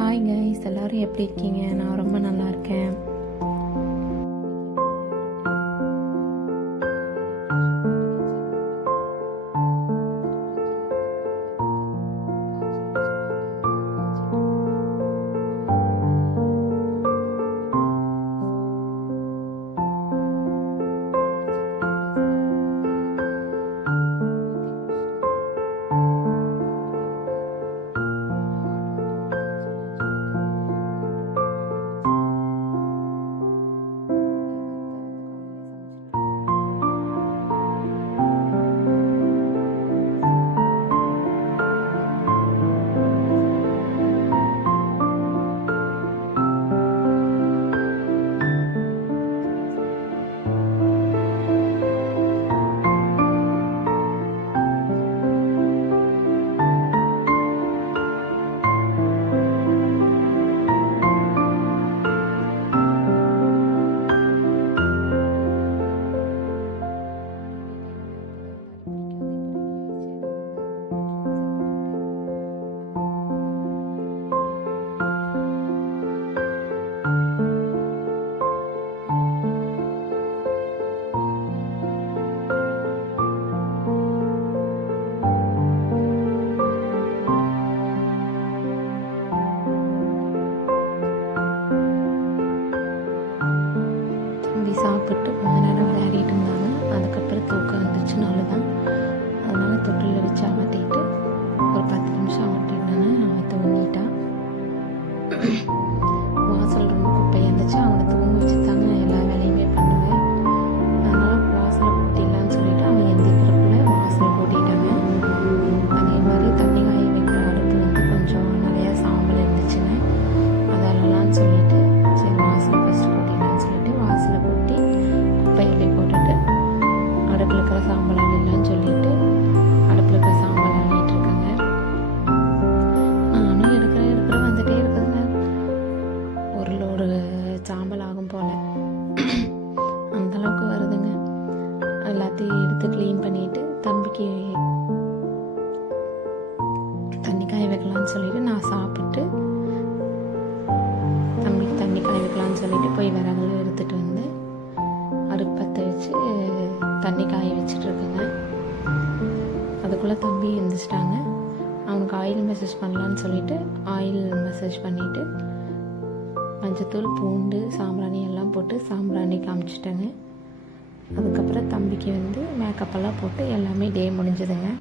Hi guys, எல்லோரும் எப்படி இருக்கீங்க? நான் ரொம்ப நல்லா இருக்கேன். சாப்பிட்டு கொஞ்ச நேரம் விளையாடிட்டு இருந்தாங்க. அதுக்கப்புறம் தூக்கம் வந்துச்சுனால தான், அதனால் தொட்டில் வச்சு அமர்த்திட்டு ஒரு 10 நிமிஷம் அமர்த்திட்டாங்க. அவன் தூங்கிட்டா. வாசல் ரொம்ப குப்பையாக இருந்துச்சு. அவனை தூங்க வச்சு தாங்க எல்லா வேலையுமே பண்ணுவேன். அதனால் வாசலை கூட்டிடலான்னு சொல்லிட்டு அவன் எந்திரிக்கிறக்குள்ள வாசலை கூட்டிட்டாங்க. அதே மாதிரி தண்ணி காய வைக்கிற அடுப்பு வந்து கொஞ்சம் நிறையா சாம்பல் இருந்துச்சுங்க. அதெல்லாம் சொல்லிட்டு சரி வாசலை ஃபஸ்ட்டு கூட்டிடலான்னு சொல்லிட்டு வாசலை கூட்டி குப்பையிலே போட்டுட்டு அடுப்பில் இருக்கிற சாம்பல் அள்ளிடலான்னு சொல்லிட்டு அடுப்பில் இருக்கிற சாம்பல் அள்ளிட்டு இருக்கேங்க. நானும் எடுக்கிற வந்துட்டே இருக்குதுங்க. ஒரு லோடு சாம்பல் ஆகும் போல் அந்தளவுக்கு வருதுங்க. எல்லாத்தையும் எடுத்து க்ளீன் பண்ணிவிட்டு தம்பிக்கு தண்ணி காய வைக்கலான்னு சொல்லிட்டு நான் சாப்பிட்டு தம்பிக்கு தண்ணி காய வைக்கலான்னு சொல்லிட்டு போய் விறகுல எடுத்துகிட்டு வந்து அடுப்பத்தை வச்சு தண்ணி காய வச்சிட்ருக்குங்க. அதுக்குள்ளே தம்பி எழுந்திரிச்சிட்டாங்க. அவனுக்கு ஆயில் மசாஜ் பண்ணலான்னு சொல்லிட்டு ஆயில் மசாஜ் பண்ணிவிட்டு மஞ்சத்தூள், பூண்டு, சாம்பிராணி எல்லாம் போட்டு சாம்பிராணி காமிச்சிட்டேங்க. அதுக்கப்புறம் தம்பிக்கு வந்து மேக்கப்பெல்லாம் போட்டு எல்லாமே டே முடிஞ்சதுங்க.